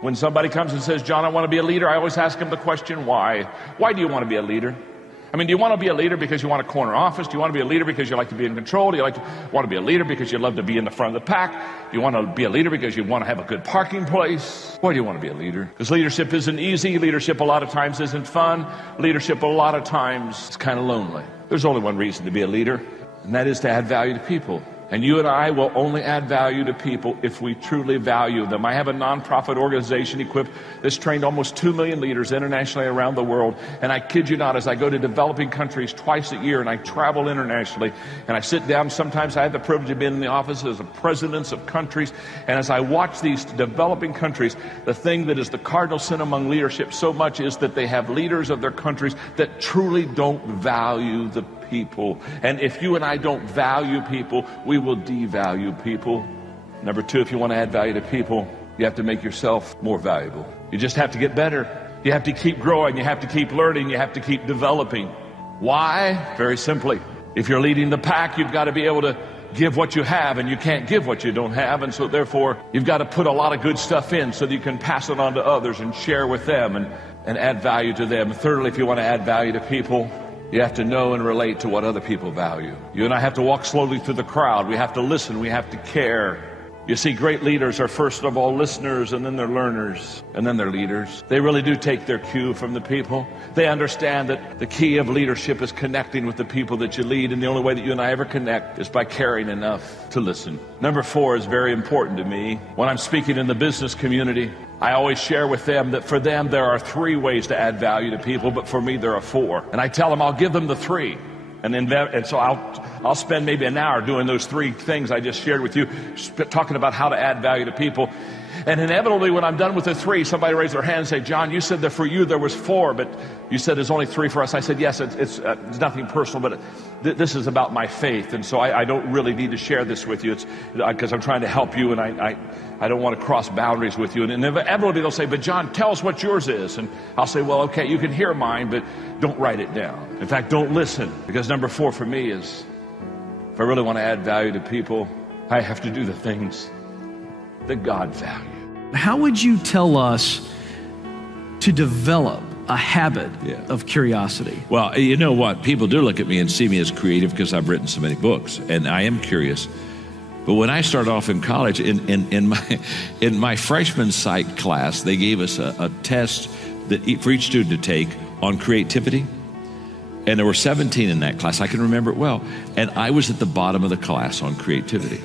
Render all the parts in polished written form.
When somebody comes and says, John, I want to be a leader, I always ask them the question, why? Why do you want to be a leader? I mean, do you want to be a leader because you want a corner office? Do you want to be a leader because you like to be in control? Do you want to be a leader because you love to be in the front of the pack? Do you want to be a leader because you want to have a good parking place? Why do you want to be a leader? Because leadership isn't easy. Leadership a lot of times isn't fun. Leadership a lot of times is kind of lonely. There's only one reason to be a leader, and that is to add value to people. And you and I will only add value to people if we truly value them. I have a nonprofit organization equipped that's trained almost 2 million leaders internationally around the world. And I kid you not, as I go to developing countries twice a year and I travel internationally and I sit down, sometimes I have the privilege of being in the offices of presidents of countries. And as I watch these developing countries, the thing that is the cardinal sin among leadership so much is that they have leaders of their countries that truly don't value the people. And if you and I don't value people, we will devalue people. Number two, if you want to add value to people, you have to make yourself more valuable. You just have to get better. You have to keep growing. You have to keep learning. You have to keep developing. Why? Very simply, if you're leading the pack, you've got to be able to give what you have, and you can't give what you don't have. And so therefore, you've got to put a lot of good stuff in so that you can pass it on to others and share with them and add value to them. Thirdly, if you want to add value to people, you have to know and relate to what other people value. You and I have to walk slowly through the crowd. We have to listen. We have to care. You see, great leaders are first of all listeners, and then they're learners, and then they're leaders. They really do take their cue from the people. They understand that the key of leadership is connecting with the people that you lead, and the only way that you and I ever connect is by caring enough to listen. Number four is very important to me. When I'm speaking in the business community, I always share with them that for them there are 3 ways to add value to people, but for me there are 4. And I tell them I'll give them the 3. And so I'll spend maybe an hour doing those 3 things I just shared with you, talking about how to add value to people. And inevitably, when I'm done with the 3, somebody raised their hand and say, John, you said that for you there was 4, but you said there's only 3 for us. I said, yes, it's nothing personal, but this is about my faith. And so I don't really need to share this with you. It's because I'm trying to help you, and I don't want to cross boundaries with you. And inevitably they'll say, but John, tell us what yours is. And I'll say, well, okay, you can hear mine, but don't write it down. In fact, don't listen. Because number 4 for me is, if I really want to add value to people, I have to do the things that God values. How would you tell us to develop a habit of curiosity? Well, you know what? People do look at me and see me as creative because I've written so many books, and I am curious. But when I started off in college, in my freshman psych class, they gave us a test that for each student to take on creativity. And there were 17 in that class. I can remember it well. And I was at the bottom of the class on creativity.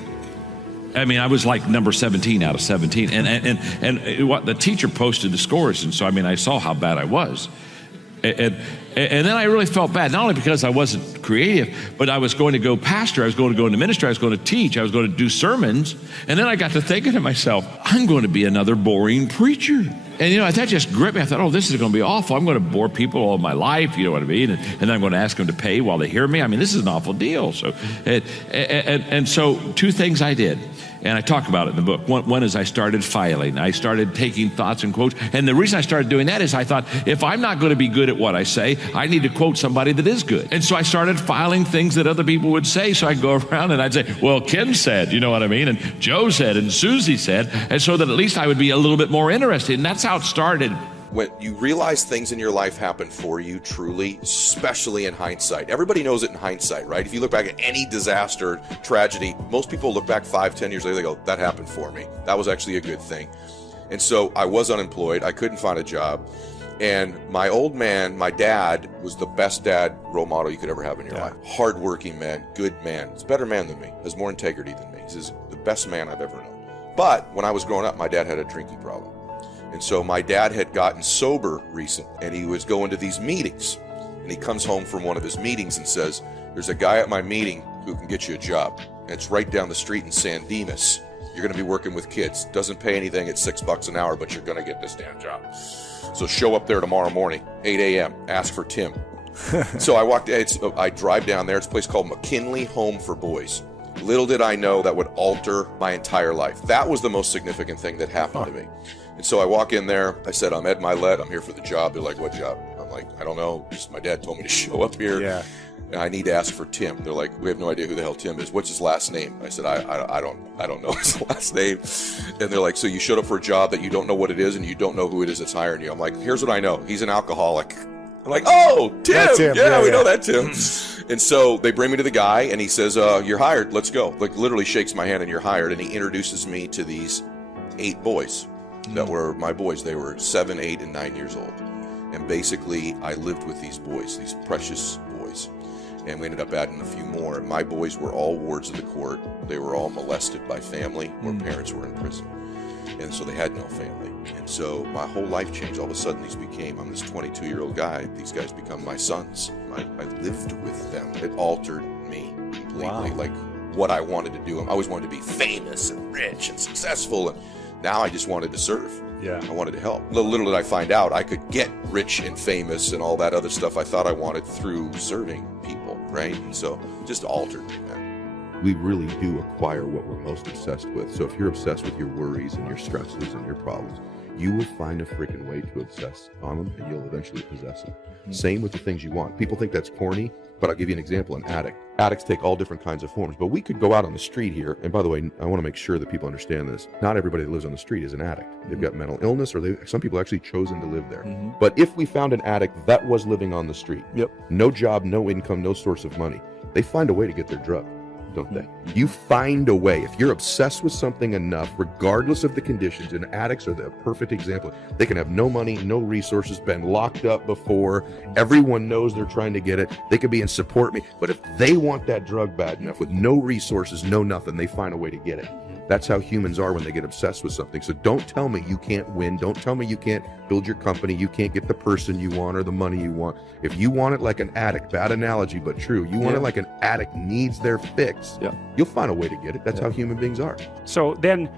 I mean, I was like number 17 out of 17. And what the teacher posted the scores. And so, I mean, I saw how bad I was. And then I really felt bad, not only because I wasn't creative, but I was going to go pastor, I was going to go into ministry, I was going to teach, I was going to do sermons. And then I got to thinking to myself, I'm going to be another boring preacher. And, you know, that just gripped me. I thought, oh, this is going to be awful. I'm going to bore people all my life, you know what I mean? And then I'm going to ask them to pay while they hear me. I mean, this is an awful deal. So, and so 2 things I did. And I talk about it in the book. One is I started filing. I started taking thoughts and quotes. And the reason I started doing that is I thought, if I'm not going to be good at what I say, I need to quote somebody that is good. And so I started filing things that other people would say. So I'd go around and I'd say, well, Ken said, you know what I mean? And Joe said, and Susie said. And so that at least I would be a little bit more interested. And that's how it started. When you realize things in your life happen for you truly, especially in hindsight. Everybody knows it in hindsight, right? If you look back at any disaster, tragedy, most people look back 5-10 years later, they go, that happened for me. That was actually a good thing. And so I was unemployed. I couldn't find a job. And my old man, my dad, was the best dad role model you could ever have in your life. Hardworking man, good man. He's a better man than me. Has more integrity than me. He's the best man I've ever known. But when I was growing up, my dad had a drinking problem. And so my dad had gotten sober recently, and he was going to these meetings. And he comes home from one of his meetings and says, there's a guy at my meeting who can get you a job. And it's right down the street in San Dimas. You're going to be working with kids. Doesn't pay anything at $6 an hour, but you're going to get this damn job. So show up there tomorrow morning, 8 a.m., ask for Tim. So I drive down there. It's a place called McKinley Home for Boys. Little did I know that would alter my entire life. That was the most significant thing that happened to me. And so I walk in there. I said, I'm Ed Milet. I'm here for the job. They're like, what job? I'm like, I don't know. Just my dad told me to show up here. I need to ask for Tim. They're like, we have no idea who the hell Tim is. What's his last name? I said, I don't know his last name. And they're like, so you showed up for a job that you don't know what it is and you don't know who it is that's hiring you. I'm like, here's what I know. He's an alcoholic. I'm like, oh, Tim. That's him. Yeah, we know that Tim. And so they bring me to the guy and he says, you're hired. Let's go. Like literally shakes my hand and you're hired. And he introduces me to these 8 boys that were my boys. They were 7, 8, and 9 years old. And basically I lived with these boys, these precious boys. And we ended up adding a few more. And my boys were all wards of the court. They were all molested by family where parents were in prison. And so they had no family. And so my whole life changed. All of a sudden, I'm this 22-year-old guy. These guys become my sons. I lived with them. It altered me completely. Wow. Like what I wanted to do. I always wanted to be famous and rich and successful. And now I just wanted to serve. Yeah. I wanted to help. Little did I find out I could get rich and famous and all that other stuff I thought I wanted through serving people, right? And so just altered me, man. We really do acquire what we're most obsessed with. So if you're obsessed with your worries and your stresses and your problems, you will find a freaking way to obsess on them and you'll eventually possess them. Same with the things you want. People think that's corny, but I'll give you an example. An addict. Addicts take all different kinds of forms, but we could go out on the street here. And by the way, I want to make sure that people understand this. Not everybody that lives on the street is an addict. They've got mental illness or some people actually chosen to live there. But if we found an addict that was living on the street, no job, no income, no source of money, they find a way to get their drug. Don't they? You find a way. If you're obsessed with something enough, regardless of the conditions, and addicts are the perfect example. They can have no money, no resources, been locked up before. Everyone knows they're trying to get it. They could be in support me. But if they want that drug bad enough with no resources, no nothing, they find a way to get it. That's how humans are when they get obsessed with something. So don't tell me you can't win. Don't tell me you can't build your company. You can't get the person you want or the money you want. If you want it like an addict, bad analogy, but true. You want it like an addict needs their fix. You'll find a way to get it. That's how human beings are. So then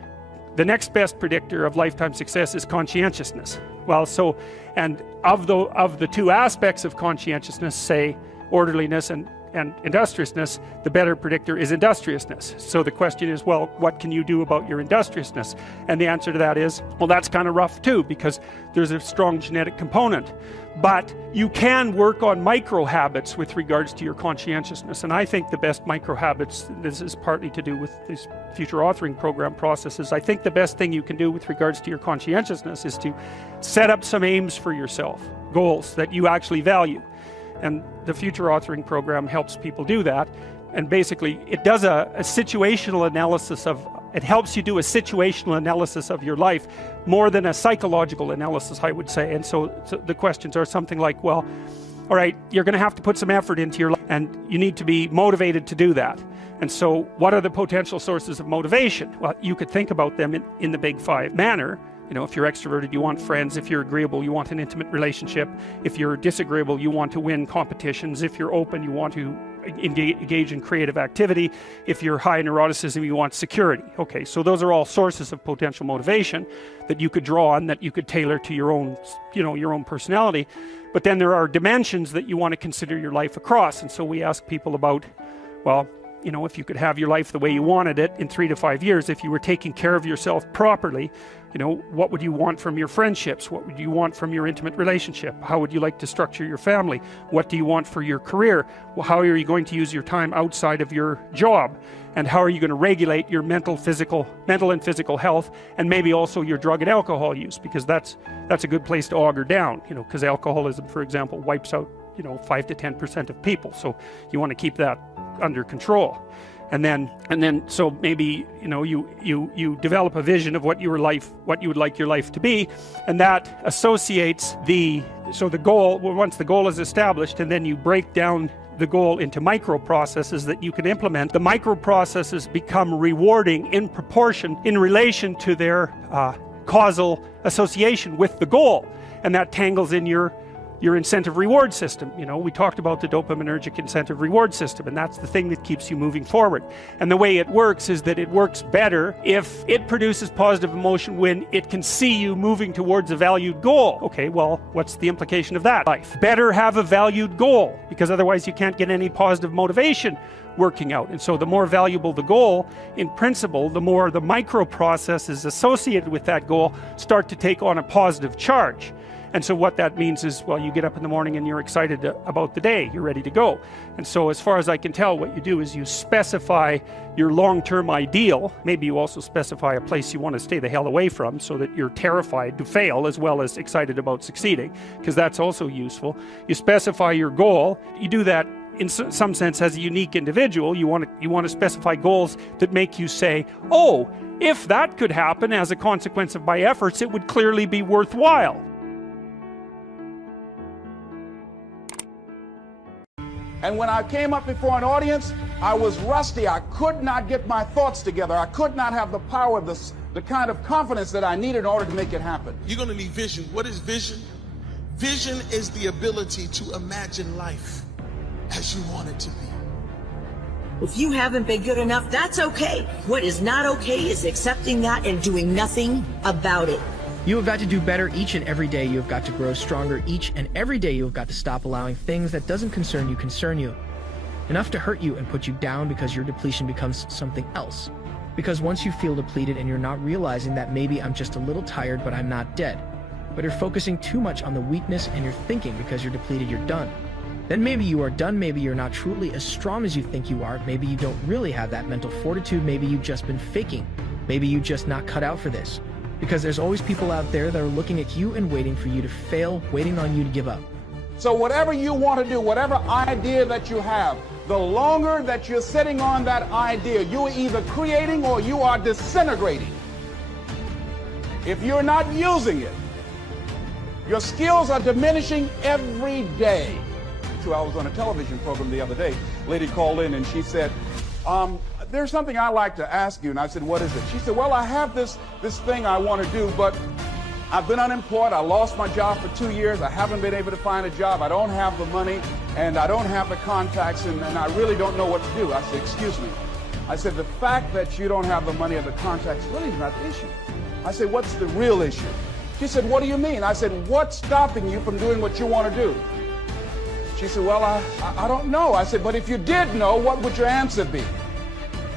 the next best predictor of lifetime success is conscientiousness. Well, so, and of the 2 aspects of conscientiousness, say orderliness and industriousness, the better predictor is industriousness. So the question is, well, what can you do about your industriousness? And the answer to that is, well, that's kind of rough too, because there's a strong genetic component. But you can work on micro habits with regards to your conscientiousness. And I think the best micro habits, this is partly to do with this future authoring program processes, I think the best thing you can do with regards to your conscientiousness is to set up some aims for yourself, goals that you actually value. And the future authoring program helps people do that. And basically it does a situational analysis it helps you do a situational analysis of your life more than a psychological analysis, I would say. And so the questions are something like, well, all right, you're going to have to put some effort into your life and you need to be motivated to do that. And so what are the potential sources of motivation? Well, you could think about them in the big 5 manner. You know, if you're extroverted, you want friends. If you're agreeable, you want an intimate relationship. If you're disagreeable, you want to win competitions. If you're open, you want to engage in creative activity. If you're high in neuroticism, you want security. Okay, so those are all sources of potential motivation that you could draw on, that you could tailor to your own, your own personality. But then there are dimensions that you want to consider your life across. And so we ask people about, well, if you could have your life the way you wanted it in 3 to 5 years, if you were taking care of yourself properly, what would you want from your friendships? What would you want from your intimate relationship? How would you like to structure your family? What do you want for your career? Well, how are you going to use your time outside of your job? And how are you going to regulate your mental and physical health, and maybe also your drug and alcohol use? Because that's a good place to auger down, because alcoholism, for example, wipes out 5 to 10% of people. So you want to keep that under control. And then so maybe you develop a vision of what you would like your life to be, and that associates the goal. Once the goal is established, and then you break down the goal into micro processes that you can implement. The micro processes become rewarding in proportion in relation to their causal association with the goal, and that tangles in your incentive reward system. We talked about the dopaminergic incentive reward system, and that's the thing that keeps you moving forward. And the way it works is that it works better if it produces positive emotion when it can see you moving towards a valued goal. Okay, well, what's the implication of that? Life. Better have a valued goal, because otherwise you can't get any positive motivation working out. And so the more valuable the goal, in principle, the more the micro processes associated with that goal start to take on a positive charge. And so what that means is, well, you get up in the morning and you're excited about the day, you're ready to go. And so as far as I can tell, what you do is you specify your long-term ideal. Maybe you also specify a place you want to stay the hell away from, so that you're terrified to fail as well as excited about succeeding, because that's also useful. You specify your goal. You do that in some sense as a unique individual. You want to specify goals that make you say, oh, if that could happen as a consequence of my efforts, it would clearly be worthwhile. And when I came up before an audience, I was rusty. I could not get my thoughts together. I could not have the power, the kind of confidence that I needed in order to make it happen. You're going to need vision. What is vision? Vision is the ability to imagine life as you want it to be. If you haven't been good enough, that's okay. What is not okay is accepting that and doing nothing about it. You have got to do better each and every day. You have got to grow stronger each and every day. You have got to stop allowing things that doesn't concern you. Enough to hurt you and put you down, because your depletion becomes something else. Because once you feel depleted and you're not realizing that maybe I'm just a little tired, but I'm not dead, but you're focusing too much on the weakness and you're thinking because you're depleted, you're done. Then maybe you are done. Maybe you're not truly as strong as you think you are. Maybe you don't really have that mental fortitude. Maybe you've just been faking. Maybe you're just not cut out for this. Because there's always people out there that are looking at you and waiting for you to fail, waiting on you to give up. So whatever you want to do, whatever idea that you have, the longer that you're sitting on that idea, you're either creating or you are disintegrating. If you're not using it, your skills are diminishing every day. I was on a television program the other day. A lady called in and she said, there's something I'd like to ask you. And I said, what is it? She said, well, I have this thing I want to do, but I've been unemployed. I lost my job for 2 years. I haven't been able to find a job. I don't have the money and I don't have the contacts, and I really don't know what to do. I said, excuse me. I said, the fact that you don't have the money or the contacts really is not the issue. I said, what's the real issue? She said, what do you mean? I said, what's stopping you from doing what you want to do? She said, well, I don't know. I said, but if you did know, what would your answer be?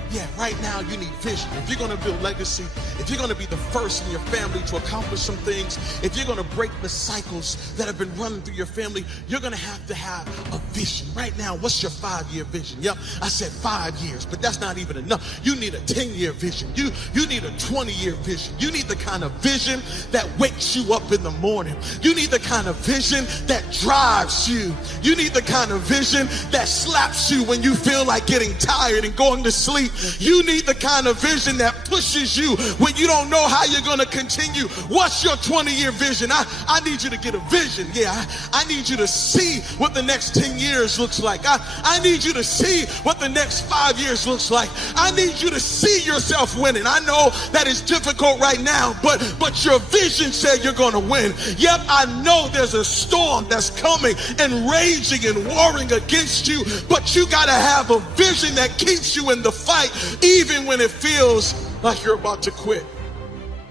Yeah, right now you need vision. If you're going to build legacy, if you're going to be the first in your family to accomplish some things, if you're going to break the cycles that have been running through your family, you're going to have a vision. Right now, what's your 5-year vision? Yep, I said 5 years, but that's not even enough. You need a 10-year vision. You need a 20-year vision. You need the kind of vision that wakes you up in the morning. You need the kind of vision that drives you. You need the kind of vision that slaps you when you feel like getting tired and going to sleep. You need the kind of vision that pushes you when you don't know how you're going to continue. What's your 20-year vision? I need you to get a vision. Yeah, I need you to see what the next 10 years looks like. I need you to see what the next 5 years looks like. I need you to see yourself winning. I know that it's difficult right now, but your vision said you're going to win. Yep, I know there's a storm that's coming and raging and warring against you, but you got to have a vision that keeps you in the fight, even when it feels like you're about to quit.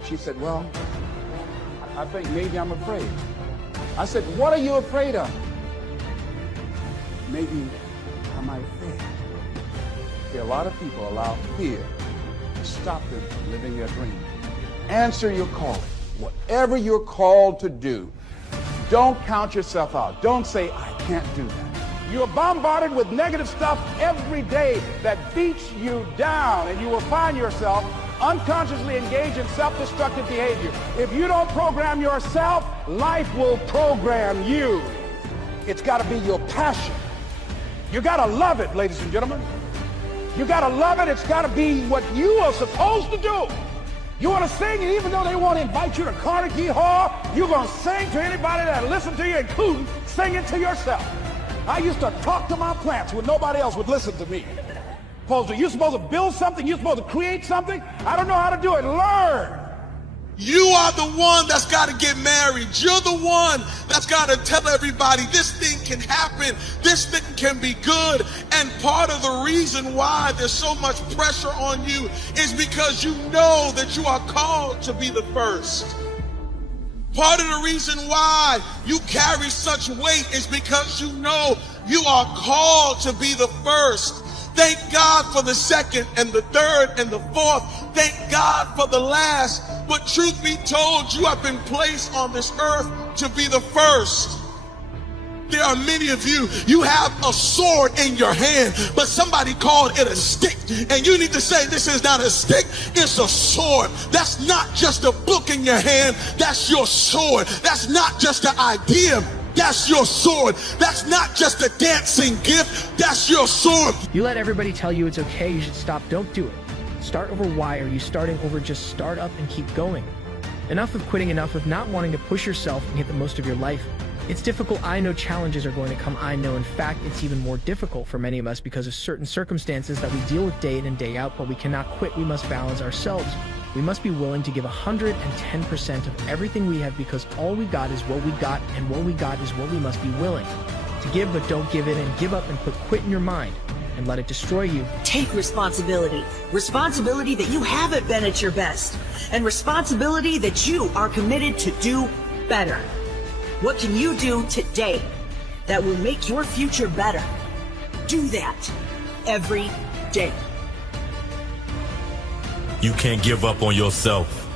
She said, well, I think maybe I'm afraid. I said, what are you afraid of? Maybe I might fail. See, a lot of people allow fear to stop them from living their dream. Answer your calling. Whatever you're called to do, don't count yourself out. Don't say, I can't do that. You're bombarded with negative stuff every day that beats you down, and you will find yourself unconsciously engaged in self-destructive behavior. If you don't program yourself, life will program you. It's got to be your passion. You got to love it, ladies and gentlemen. You got to love it. It's got to be what you are supposed to do. You want to sing, and even though they want to invite you to Carnegie Hall, you're going to sing to anybody that listens to you, including singing to yourself. I used to talk to my plants when nobody else would listen to me. You're supposed to build something. You're supposed to create something. I don't know how to do it. Learn. You are the one that's got to get married. You're the one that's got to tell everybody this thing can happen. This thing can be good. And part of the reason why there's so much pressure on you is because you know that you are called to be the first. Part of the reason why you carry such weight is because you know you are called to be the first. Thank God for the second and the third and the fourth. Thank God for the last. But truth be told, you have been placed on this earth to be the first. There are many of you, you have a sword in your hand, but somebody called it a stick. And you need to say, this is not a stick, it's a sword. That's not just a book in your hand, that's your sword. That's not just an idea, that's your sword. That's not just a dancing gift, that's your sword. You let everybody tell you it's okay, you should stop, don't do it. Start over why are you starting over, just start up and keep going. Enough of quitting, enough of not wanting to push yourself and get the most of your life. It's difficult, I know challenges are going to come, I know. In fact, it's even more difficult for many of us because of certain circumstances that we deal with day in and day out, but we cannot quit, we must balance ourselves. We must be willing to give 110% of everything we have because all we got is what we got, and what we got is what we must be willing to give, but don't give in and give up and put quit in your mind and let it destroy you. Take responsibility. Responsibility that you haven't been at your best, and responsibility that you are committed to do better. What can you do today that will make your future better? Do that every day. You can't give up on yourself.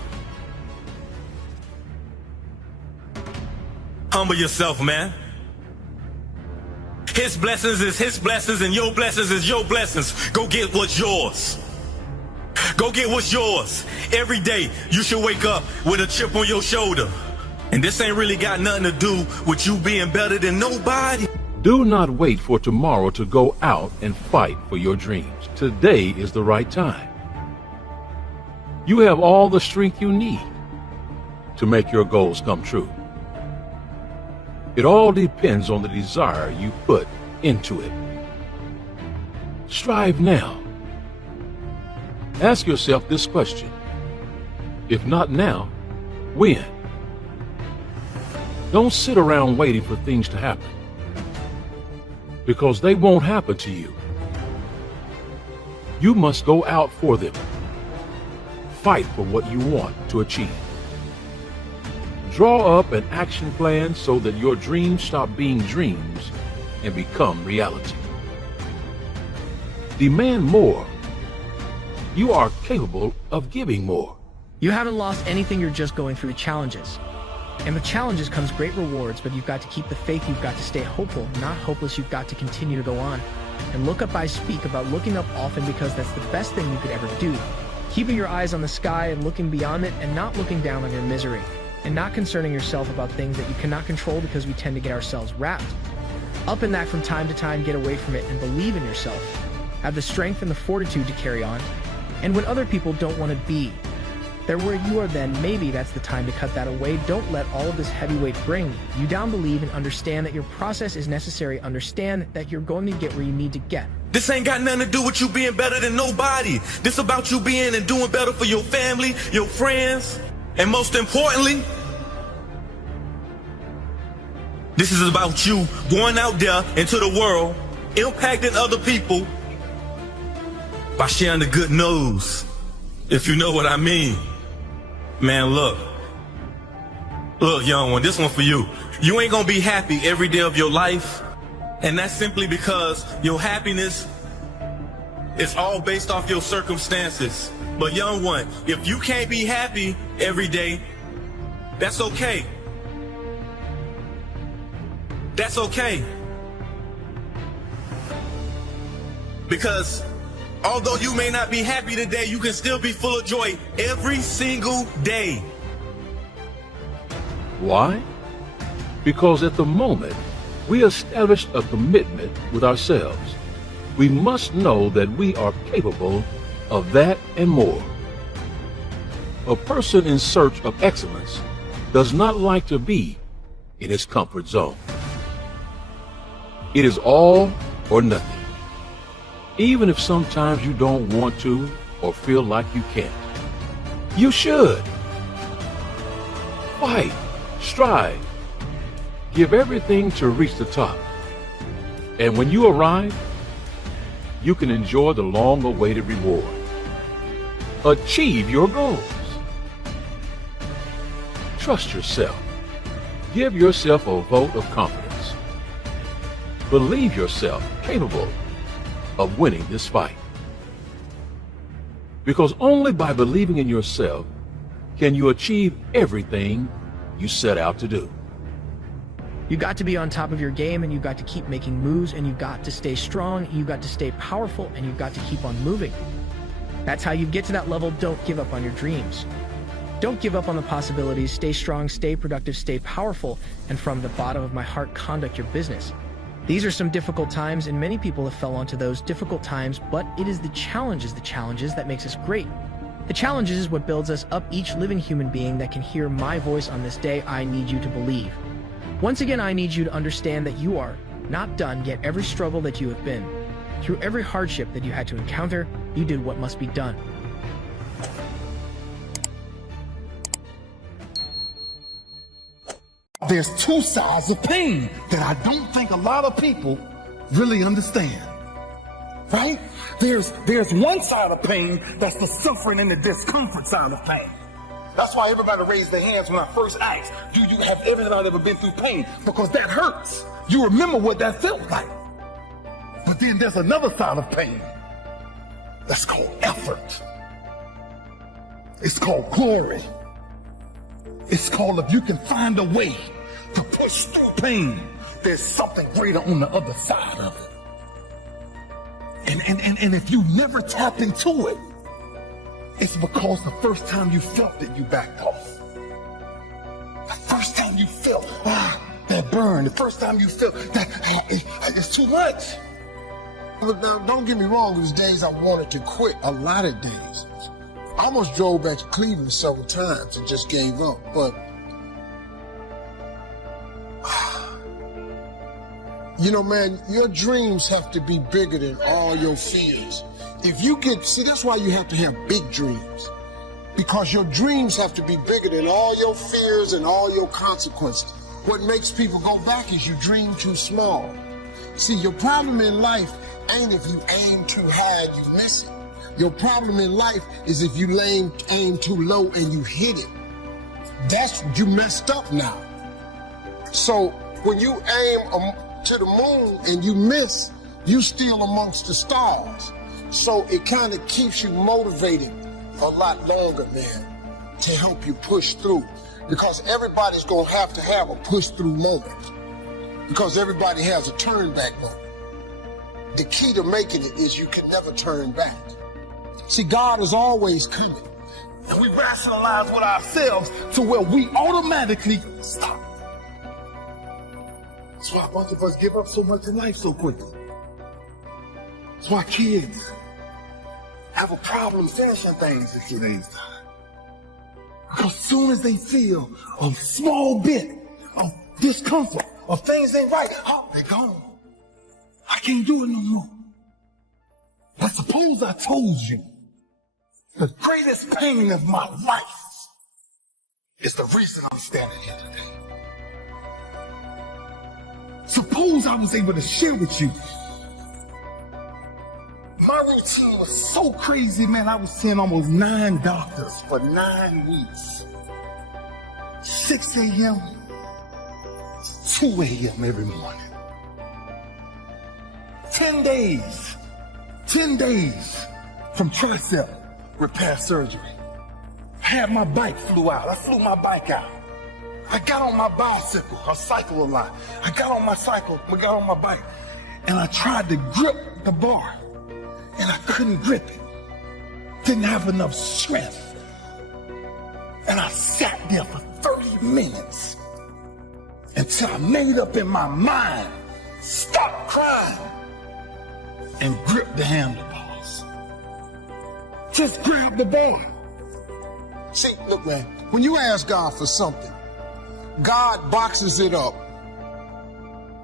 Humble yourself, man. His blessings is his blessings and your blessings is your blessings. Go get what's yours. Go get what's yours. Every day you should wake up with a chip on your shoulder. And this ain't really got nothing to do with you being better than nobody. Do not wait for tomorrow to go out and fight for your dreams. Today is the right time. You have all the strength you need to make your goals come true. It all depends on the desire you put into it. Strive now. Ask yourself this question. If not now, when? Don't sit around waiting for things to happen, because they won't happen to you. You must go out for them. Fight for what you want to achieve. Draw up an action plan so that your dreams stop being dreams and become reality. Demand more. You are capable of giving more. You haven't lost anything, you're just going through challenges. And with challenges comes great rewards, but you've got to keep the faith, you've got to stay hopeful, not hopeless, you've got to continue to go on. And look up, I speak about looking up often because that's the best thing you could ever do. Keeping your eyes on the sky and looking beyond it and not looking down on your misery. And not concerning yourself about things that you cannot control because we tend to get ourselves wrapped up in that from time to time. Get away from it and believe in yourself. Have the strength and the fortitude to carry on. And when other people don't want to be there where you are, then maybe that's the time to cut that away. Don't let all of this heavyweight bring you down. Believe and understand that your process is necessary. Understand that you're going to get where you need to get. This ain't got nothing to do with you being better than nobody. This about you being and doing better for your family, your friends, and most importantly, this is about you going out there into the world, impacting other people by sharing the good news, if you know what I mean. Man, look, young one, this one for you. You ain't gonna be happy every day of your life, and that's simply because your happiness is all based off your circumstances. But young one, if you can't be happy every day, that's okay. That's okay. Because although you may not be happy today, you can still be full of joy every single day. Why? Because at the moment we establish a commitment with ourselves, we must know that we are capable of that and more. A person in search of excellence does not like to be in his comfort zone. It is all or nothing. Even if sometimes you don't want to or feel like you can't, you should. Fight, strive, give everything to reach the top. And when you arrive, you can enjoy the long-awaited reward. Achieve your goals. Trust yourself. Give yourself a vote of confidence. Believe yourself capable of winning this fight. Because only by believing in yourself can you achieve everything you set out to do. You got to be on top of your game, and you got to keep making moves, and you got to stay strong, you got to stay powerful, and you got to keep on moving. That's how you get to that level. Don't give up on your dreams. Don't give up on the possibilities. Stay strong, stay productive, stay powerful, and from the bottom of my heart, conduct your business. These are some difficult times, and many people have fell onto those difficult times, but it is the challenges that makes us great. The challenges is what builds us up. Each living human being that can hear my voice on this day, I need you to believe. Once again, I need you to understand that you are not done yet. Every struggle that you have been through, every hardship that you had to encounter, you did what must be done. There's two sides of pain that I don't think a lot of people really understand, right? There's one side of pain that's the suffering and the discomfort side of pain. That's why everybody raised their hands when I first asked, do you have everybody ever been through pain? Because that hurts. You remember what that felt like. But then there's another side of pain that's called effort. It's called glory. It's called, if you can find a way to push through pain, there's something greater on the other side of it. And if you never tap into it, it's because the first time you felt it, you backed off. The first time you felt that burn, the first time you felt that it's too much. But now, don't get me wrong, there's days I wanted to quit, a lot of days. I almost drove back to Cleveland several times and just gave up, but you know, man, your dreams have to be bigger than all your fears. If you that's why you have to have big dreams, because your dreams have to be bigger than all your fears and all your consequences. What makes people go back is you dream too small. See, your problem in life ain't if you aim too high and you miss it. Your problem in life is if you aim too low and you hit it. You messed up now. So when you aim to the moon and you miss, you still amongst the stars. So it kind of keeps you motivated a lot longer, man, to help you push through. Because everybody's going to have a push through moment. Because everybody has a turn back moment. The key to making it is you can never turn back. See, God is always coming. And we rationalize with ourselves to where we automatically stop. That's why a bunch of us give up so much in life so quickly. That's why kids have a problem finishing things at today's time. Because as soon as they feel a small bit of discomfort, or things ain't right, they're gone. I can't do it no more. But suppose I told you the greatest pain of my life is the reason I'm standing here today. Suppose I was able to share with you. My routine was so crazy, man. I was seeing almost 9 doctors for 9 weeks. 6 a.m., 2 a.m. every morning. 10 days from tricep repair surgery. I had my bike flew out. I flew my bike out. I got on my bicycle. I cycle a lot. I got on my bike, and I tried to grip the bar, and I couldn't grip it. Didn't have enough strength. And I sat there for 30 minutes until I made up in my mind, stop crying, and grip the handlebars. Just grab the bar. See, look, man, when you ask God for something, God boxes it up,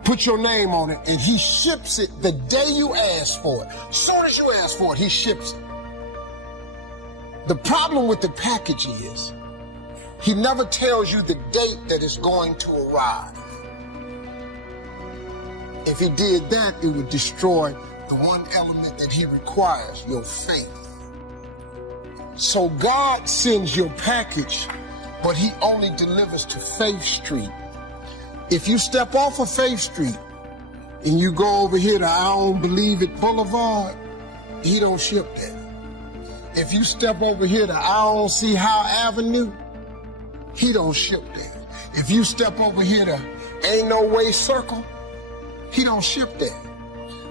put your name on it, and he ships it the day you ask for it. As soon as you ask for it, he ships it. The problem with the package is, he never tells you the date that it's going to arrive. If he did that, it would destroy the one element that he requires, your faith. So God sends your package, but he only delivers to Faith Street. If you step off of Faith Street and you go over here to I Don't Believe It Boulevard, he don't ship that. If you step over here to I Don't See How Avenue, he don't ship that. If you step over here to Ain't No Way Circle, he don't ship that.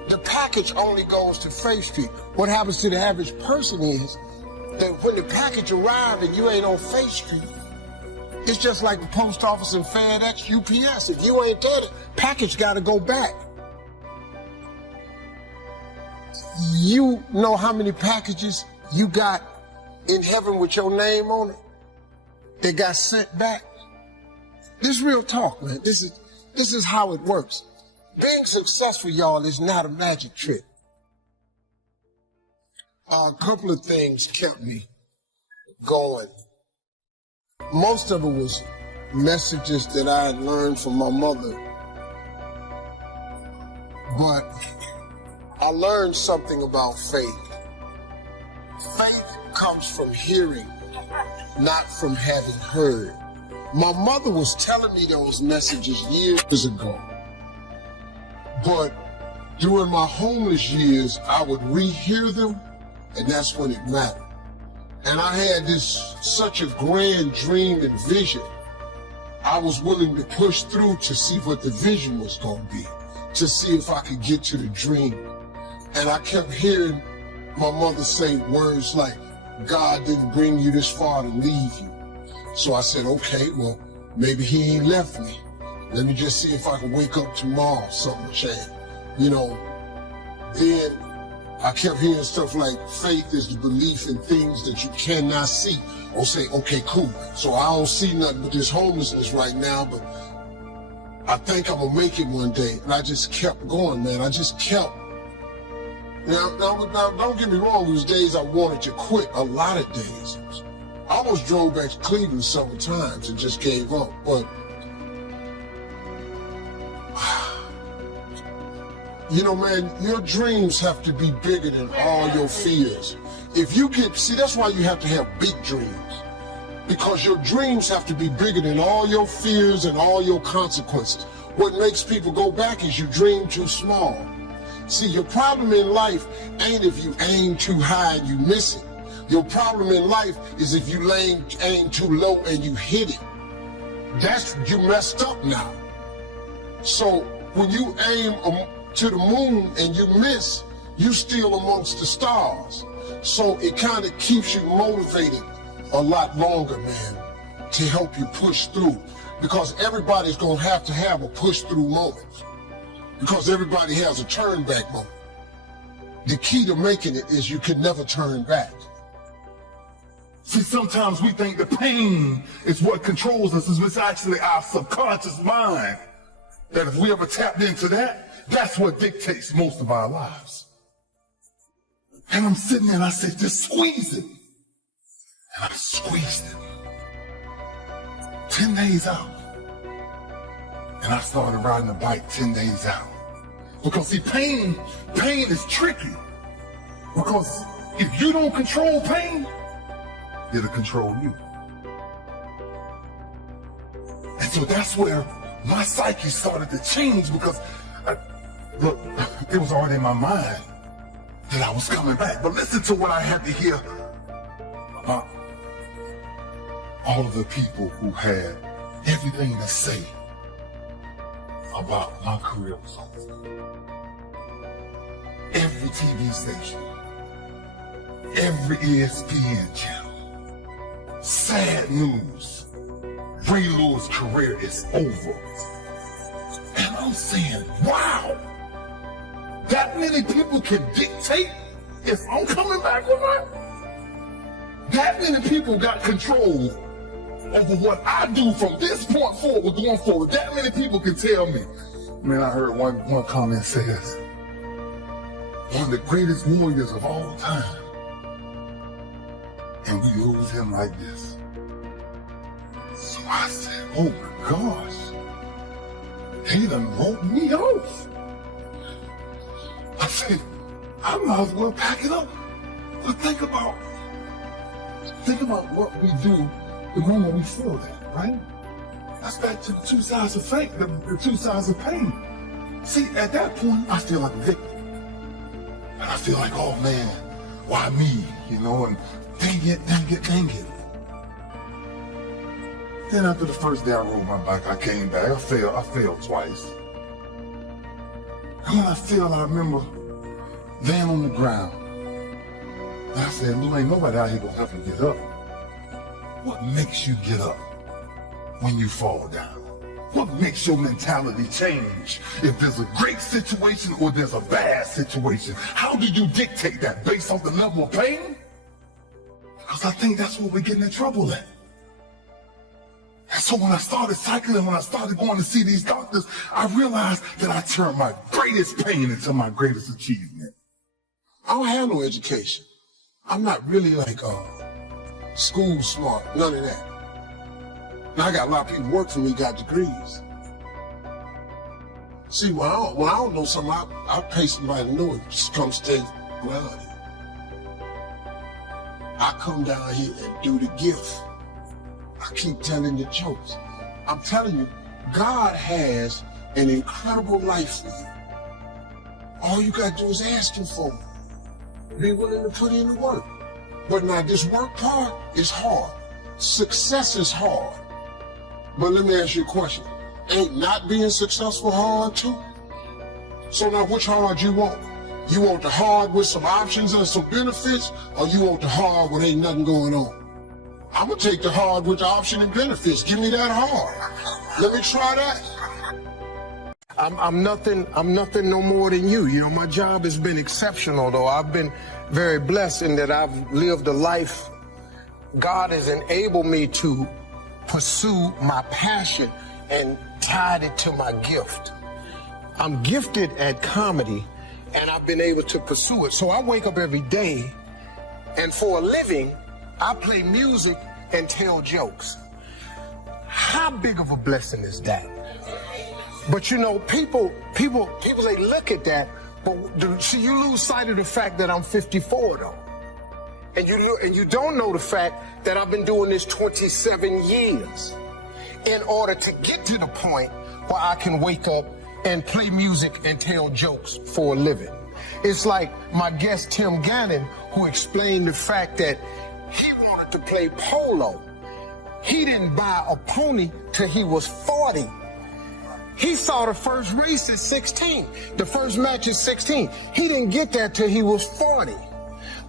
The package only goes to Faith Street. What happens to the average person is that when the package arrives and you ain't on Faith Street, it's just like the post office and FedEx, UPS. If you ain't there, the package gotta go back. You know how many packages you got in heaven with your name on it that got sent back? This is real talk, man. This is how it works. Being successful, y'all, is not a magic trick. A couple of things kept me going. Most of it was messages that I had learned from my mother. But I learned something about faith. Faith comes from hearing, not from having heard. My mother was telling me those messages years ago. But during my homeless years, I would rehear them, and that's when it mattered. And I had such a grand dream and vision. I was willing to push through to see what the vision was going to be, to see if I could get to the dream. And I kept hearing my mother say words like, God didn't bring you this far to leave you. So I said, okay, well, maybe he ain't left me. Let me just see if I can wake up tomorrow, something will change. You know, then I kept hearing stuff like faith is the belief in things that you cannot see. Or say, okay, cool. So I don't see nothing but this homelessness right now, but I think I'm gonna make it one day. And I just kept going, man. I just kept. Now, don't get me wrong, there was days I wanted to quit, a lot of days. I almost drove back to Cleveland several times and just gave up, but you know, man, your dreams have to be bigger than all your fears. If you see, that's why you have to have big dreams. Because your dreams have to be bigger than all your fears and all your consequences. What makes people go back is you dream too small. See, your problem in life ain't if you aim too high and you miss it. Your problem in life is if you aim too low and you hit it. You messed up now. So when you aim to the moon and you miss, you still amongst the stars. So it kind of keeps you motivated a lot longer, man, to help you push through. Because everybody's going to have a push through moment. Because everybody has a turn back moment. The key to making it is you can never turn back. See, sometimes we think the pain is what controls us. It's actually our subconscious mind. That if we ever tapped into that, that's what dictates most of our lives. And I'm sitting there and I say, just squeeze it. And I squeezed it. 10 days out. And I started riding a bike 10 days out. Because see, pain is tricky. Because if you don't control pain, it'll control you. And so that's where my psyche started to change, because look, it was already in my mind that I was coming back. But listen to what I had to hear about all of the people who had everything to say about my career results. Every TV station, every ESPN channel, sad news, Ray Lewis' career is over. And I'm saying, wow, that many people can dictate if I'm coming back or not? That many people got control over what I do from this point forward, going forward. That many people can tell me. Man, I heard one comment says, one of the greatest warriors of all time, and we lose him like this. So I said, oh my gosh, they done wrote me off. I said, I might as well pack it up. But think about what we do the moment we feel that, right? That's back to the two sides of fate, the two sides of pain. See, at that point, I feel like a victim. And I feel like, oh man, why me? You know, and dang it. Then after the first day I rode my bike, I came back. I failed twice. And when I failed, I remember laying on the ground. And I said, "Lou, ain't nobody out here gonna help me get up. What makes you get up when you fall down? What makes your mentality change if there's a great situation or there's a bad situation? How do you dictate that based off the level of pain? Because I think that's where we're getting in trouble at. And so when I started cycling, when I started going to see these doctors, I realized that I turned my greatest pain into my greatest achievement. I don't have no education. I'm not really like school smart, none of that. Now I got a lot of people work for me, got degrees. See, when I don't know something, I pay somebody to know it. Just come stay around here. I come down here and do the gift. I keep telling the jokes. I'm telling you, God has an incredible life for you. All you gotta do is ask him for it. Be willing to put in the work. But now this work part is hard. Success is hard. But let me ask you a question. Ain't not being successful hard too? So now which hard you want? You want the hard with some options and some benefits, or you want the hard when ain't nothing going on? I'm gonna take the hard with the option and benefits. Give me that hard. Let me try that. I'm nothing no more than you. You know, my job has been exceptional though. I've been very blessed in that I've lived a life. God has enabled me to pursue my passion and tied it to my gift. I'm gifted at comedy and I've been able to pursue it. So I wake up every day and for a living, I play music and tell jokes. How big of a blessing is that? But you know, people they look at that, but see, you lose sight of the fact that I'm 54 though. And you don't know the fact that I've been doing this 27 years in order to get to the point where I can wake up and play music and tell jokes for a living. It's like my guest Tim Gannon, who explained the fact that he wanted to play polo. He didn't buy a pony till he was 40. He saw the first race at 16. The first match at 16. He didn't get that till he was 40.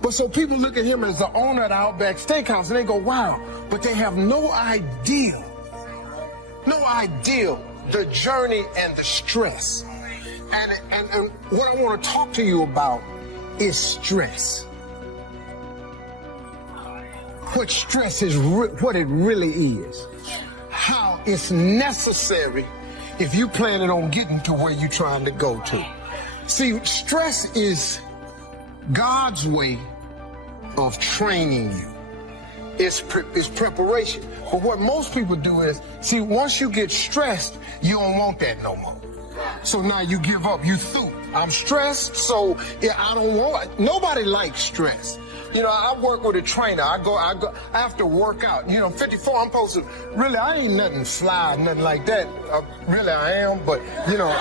But so people look at him as the owner of the Outback Steakhouse and they go, wow, but they have no idea the journey and the stress. And what I want to talk to you about is stress. What stress is, what it really is. How it's necessary if you planning on getting to where you're trying to go to. See, stress is God's way of training you. It's preparation. But what most people do is, see, once you get stressed, you don't want that no more. So now you give up, you through. I'm stressed, so yeah, I don't want, nobody likes stress. You know, I work with a trainer. I have to work out. You know, 54, I'm supposed to, really, I ain't nothing fly, nothing like that. Really, I am, but, you know,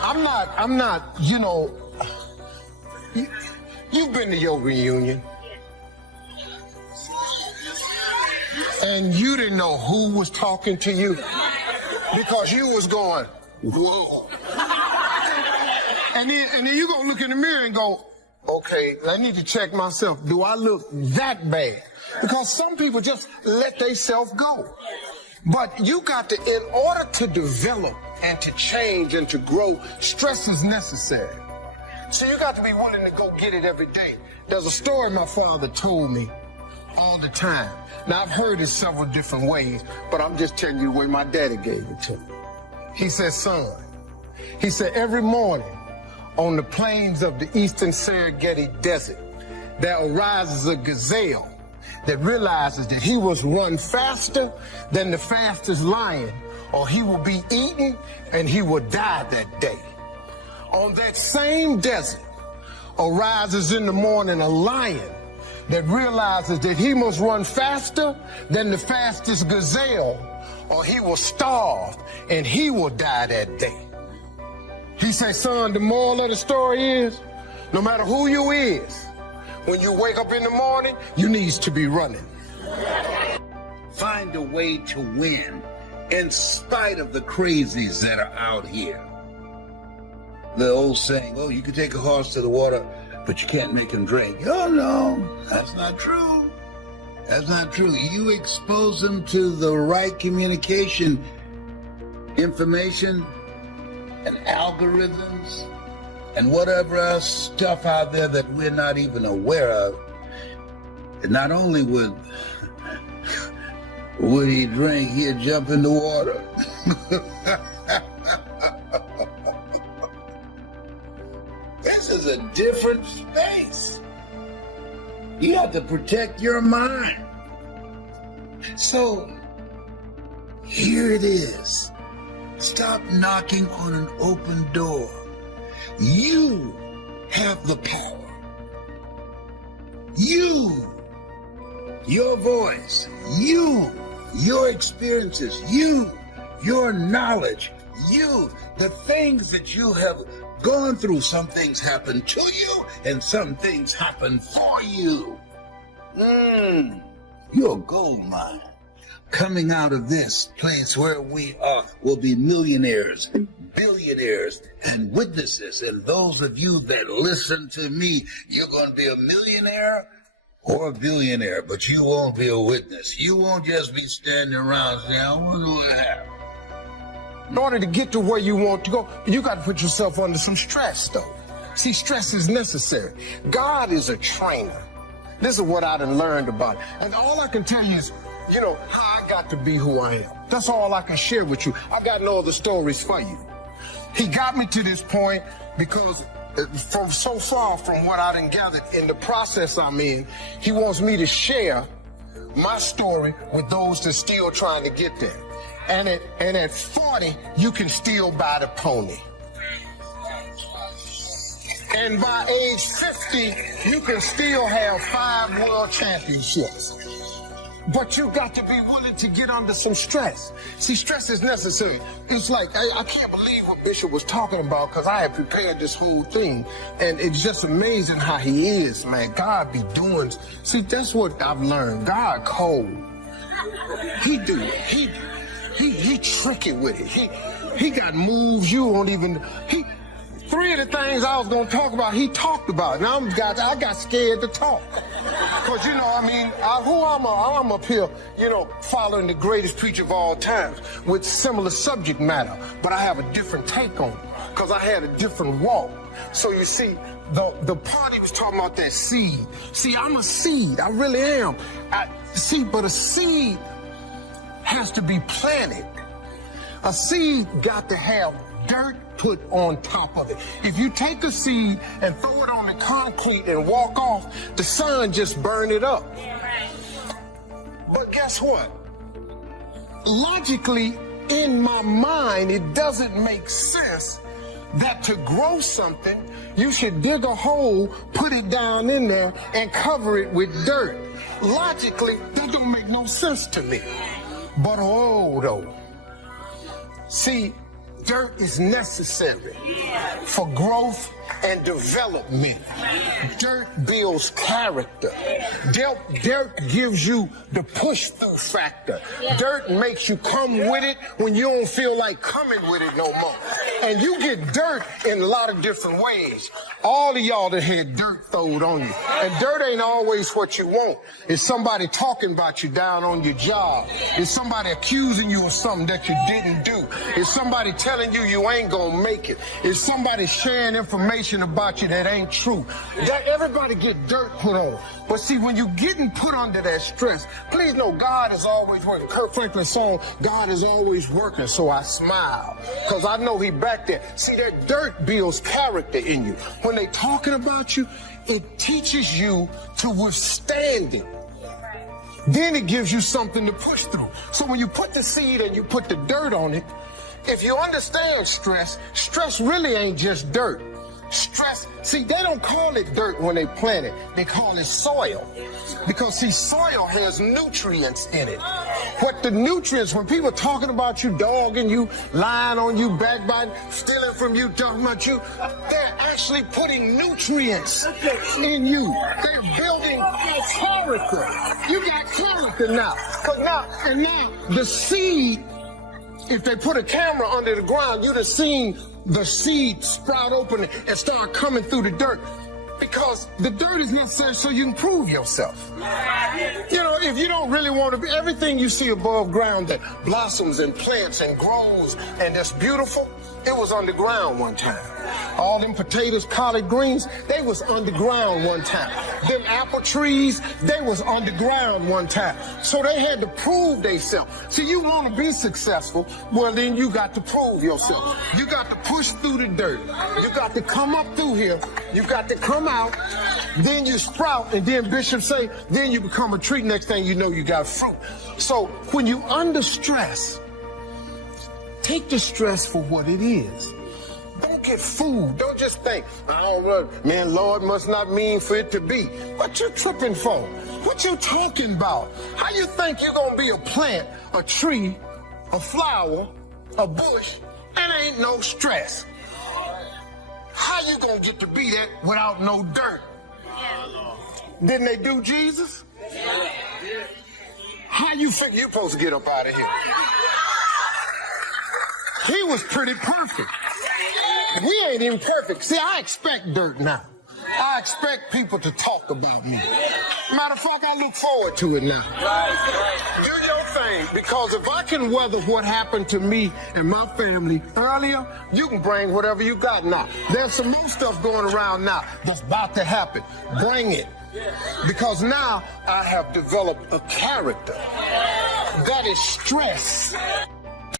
I'm not, you know, you've been to your reunion. And you didn't know who was talking to you because you was going, whoa. And then you gonna look in the mirror and go, okay, I need to check myself. Do I look that bad? Because some people just let themselves go. But you got to, in order to develop and to change and to grow, stress is necessary. So you got to be willing to go get it every day. There's a story my father told me all the time. Now, I've heard it several different ways, but I'm just telling you the way my daddy gave it to me. He said, son, he said, every morning on the plains of the eastern Serengeti Desert, there arises a gazelle that realizes that he must run faster than the fastest lion, or he will be eaten and he will die that day. On that same desert arises in the morning a lion that realizes that he must run faster than the fastest gazelle, or he will starve and he will die that day. He said, son, the moral of the story is, no matter who you is, when you wake up in the morning, you needs to be running. Find a way to win in spite of the crazies that are out here. The old saying, oh, you can take a horse to the water, but you can't make him drink. Oh, no, that's not true. That's not true. You expose them to the right communication, information, and algorithms, and whatever else stuff out there that we're not even aware of. And not only would he drink, he'd jump in the water. This is a different space. You have to protect your mind. So, here it is. Stop knocking on an open door. You have the power. You, your voice, you, your experiences, you, your knowledge, you, the things that you have gone through. Some things happen to you and some things happen for you. You're a gold mine. Coming out of this place where we are will be millionaires, billionaires, and witnesses. And those of you that listen to me, you're going to be a millionaire or a billionaire, but you won't be a witness. You won't just be standing around saying, I wonder what happened. In order to get to where you want to go, you got to put yourself under some stress, though. See, stress is necessary. God is a trainer. This is what I done learned about it. And all I can tell you is, you know, how I got to be who I am. That's all I can share with you. I got no other stories for you. He got me to this point because from so far from what I done gathered in the process I'm in, he wants me to share my story with those that's still trying to get there. And at 40, you can still buy the pony. And by age 50, you can still have 5 world championships. But you got to be willing to get under some stress. See, stress is necessary. It's like, I can't believe what Bishop was talking about because I had prepared this whole thing. And it's just amazing how he is, man. God be doing. See, that's what I've learned. God cold. He do. He tricky with it. He got moves you won't even. 3 of the things I was gonna talk about, he talked about. Now I got scared to talk. Cause you know, I mean, I'm up here, you know, following the greatest preacher of all times with similar subject matter, but I have a different take on it, cause I had a different walk. So you see, the part he was talking about, that seed. See, I'm a seed, I really am. But a seed has to be planted. A seed got to have dirt put on top of it. If you take a seed and throw it on the concrete and walk off, the sun just burn it up. But guess what? Logically, in my mind, it doesn't make sense that to grow something, you should dig a hole, put it down in there, and cover it with dirt. Logically, that don't make no sense to me. But oh, though. See, dirt is necessary for growth and development. Dirt builds character. Dirt gives you the push-through factor. Dirt makes you come with it when you don't feel like coming with it no more. And you get dirt in a lot of different ways. All of y'all that had dirt thrown on you. And dirt ain't always what you want. It's somebody talking about you down on your job. It's somebody accusing you of something that you didn't do. It's somebody telling you you ain't gonna make it. It's somebody sharing information about you that ain't true. Everybody get dirt put on. But see, when you getting put under that stress, please know God is always working. Kirk Franklin's song, God is always working, so I smile. Because I know he back there. See, that dirt builds character in you. When they talking about you, it teaches you to withstand it. Then it gives you something to push through. So when you put the seed and you put the dirt on it, if you understand stress, stress really ain't just dirt. Stress, see, they don't call it dirt when they plant it. They call it soil. Because, see, soil has nutrients in it. what the nutrients, when people talking about you, dogging you, lying on you, backbiting, stealing from you, talking about you, they're actually putting nutrients in you. They're building character. You got character now. And now the seed, if they put a camera under the ground, you'd have seen the seed sprout open and start coming through the dirt. Because the dirt is necessary so you can prove yourself. You know, if you don't really want to be, everything you see above ground that blossoms and plants and grows and that's beautiful, it was underground one time. All them potatoes, collard greens, they was underground one time. Them apple trees, they was underground one time. So they had to prove themselves. See, you want to be successful, well then you got to prove yourself. You got to push through the dirt. You got to come up through here. You got to come out. Then you sprout, and then Bishop say, then you become a tree. Next thing you know, you got fruit. So when you under stress, take the stress for what it is. Don't get fooled. Don't just think, I don't know, man, Lord must not mean for it to be. What you tripping for? What you talking about? How you think you're going to be a plant, a tree, a flower, a bush, and ain't no stress? How you going to get to be that without no dirt? Didn't they do Jesus? How you think you're supposed to get up out of here? He was pretty perfect. We ain't even perfect. See, I expect dirt now. I expect people to talk about me. Matter of fact, I look forward to it now. Do your thing, because if I can weather what happened to me and my family earlier, you can bring whatever you got now. There's some more stuff going around now that's about to happen. Bring it. Because now I have developed a character that is stress.